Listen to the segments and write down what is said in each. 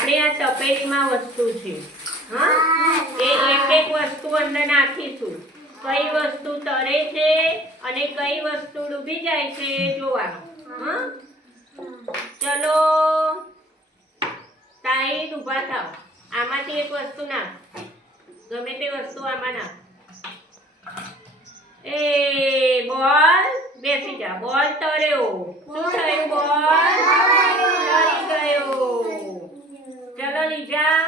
આપણે આ તપેલીમાં વસ્તુ છે હા એ એક વસ્તુ અંદર નાખીશું કઈ વસ્તુ તરે છે અને કઈ વસ્તુ ડૂબી જાય છે જોવાનું હા ચલો સાઈડ ઊભા થાવ આમાંથી એક વસ્તુ નાખ ગમે તે વસ્તુ આમાં નાખ એ બોલ બેસી જા બોલ તર્યો શું થયું બોલ તરી ગયો ચલો લીજા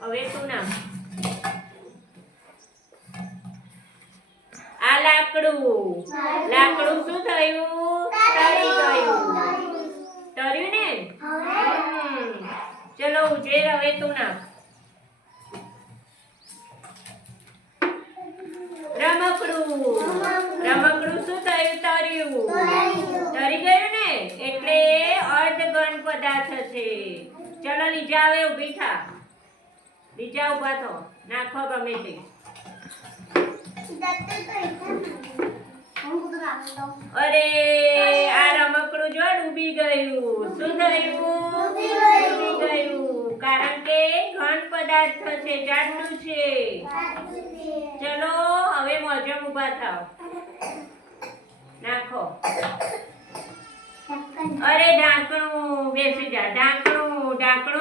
હવે તું નાખ આ લાકડું શું થયું તરી ગયું તર્યું ને ચલો ઉજેર હવે તું નાખ રમકડું શું થયું તર્યું તરી ગયું ને એટલે અર્ધ ઘન પદાર્થ છે ચલો લીજા હવે ઊભી થા લીજા ઊભા થો નાખો ગમે તે અરે આ રમકડું જો ડૂબી ગયું શું થયું ડૂબી ગયું કારણ કે ઘન પદાર્થ છે જાડું છે ચલો હવે મોજમ ઊભા થાવ નાખો અરે ઢાંકણું બેસી જા ઢાંકણું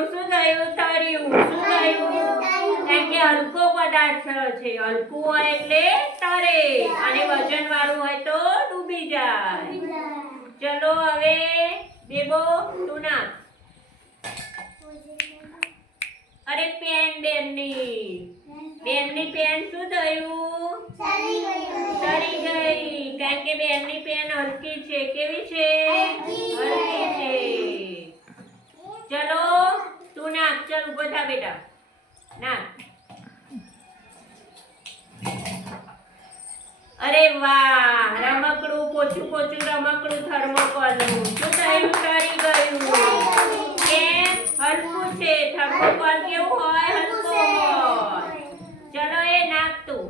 શું થયું તર્યું શું થયું કારણ કે હલકો પદાર્થ છે હલકું હોય એટલે તરે અને વજન વાળું હોય તો ડૂબી જાય ચલો હવે બેબો તું નાખ અરે પેન બેનની પેન શું થયું તરી ગઈ કારણ કે બેનની પેન હલકી છે કેવી છે હલકી છે ચલો તું નાખ ચલ ઊભો થા બેટા નાખ અરે વાહ રમકડું પોચું રમકડું થર્મોકોલનું શું થયું તરી ગયું કેમ હલકું છે થર્મોકોલ કેવું હોય હલકો હોય ચલો એ નાખ તું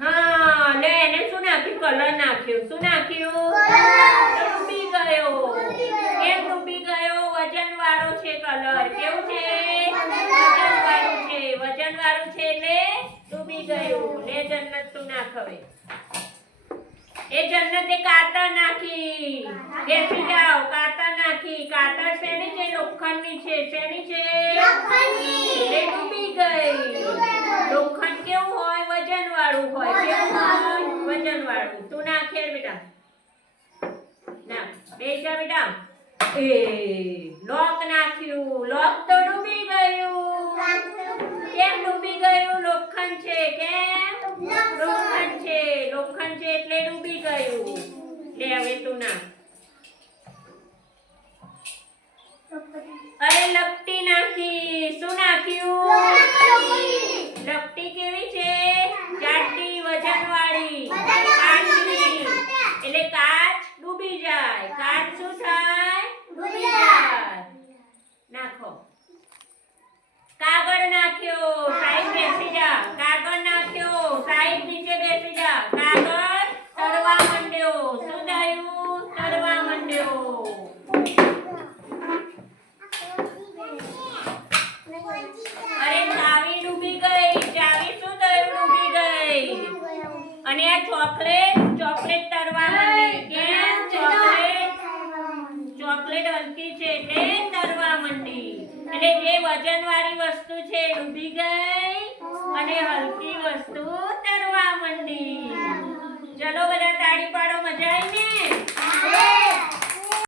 હા લે એને શું નાખ્યું કલર નાખ્યું શું નાખ્યું ડૂબી ગયો કેમ ડૂબી ગયો વજન વાળો છે કલર કેવું છે વજન વાળું છે એટલે ડૂબી ગયું લે જન્નત તું નાખ હવે એ જન્નતે કાતર નાખી બેસી જાઓ કાતર નાખી કાતર શેની છે લોખંડની છે શેની છે એટલે ડૂબી ગઈ લોખંડ કેવું હોય વજન વાળું હોય કેવું હોય વજન વાળું તું નાખે બેટા ના બેસી જા બેટા એ લોક નાખ્યું લોક તો ડૂબી ગયું કેમ ડૂબી ગયું લોખંડ છે કેમ લોખંડ છે એટલે ડૂબી ગયું લે હવે તું ના અરે લપટી નાખી શું નાખ્યું લપટી કેવી છે જાડી વજન વાળી કાચની એટલે કાચ ડૂબી જાય કાચ શું થાય ડૂબી જાય નાખો કાગળ નાખ્યો સાઈડ બેસી જા કાગળ નાખ્યો સાઈડ નીચે બેસી જા કાગળ તરવા માંડ્યો શું થયું તરવા માંડ્યો અરે ચાવી ડૂબી ગઈ ચાવી શું થયું ડૂબી ગઈ અને આ ચોકલેટ તરવા માંડી કેમ ચોકલેટ હલકી છે એટલે તરવા માંડી એટલે જે વજન વાળી વસ્તુ છે ડૂબી ગઈ અને હલકી વસ્તુ તરવા માંડી ચલો બધા તાળી પાડો મજા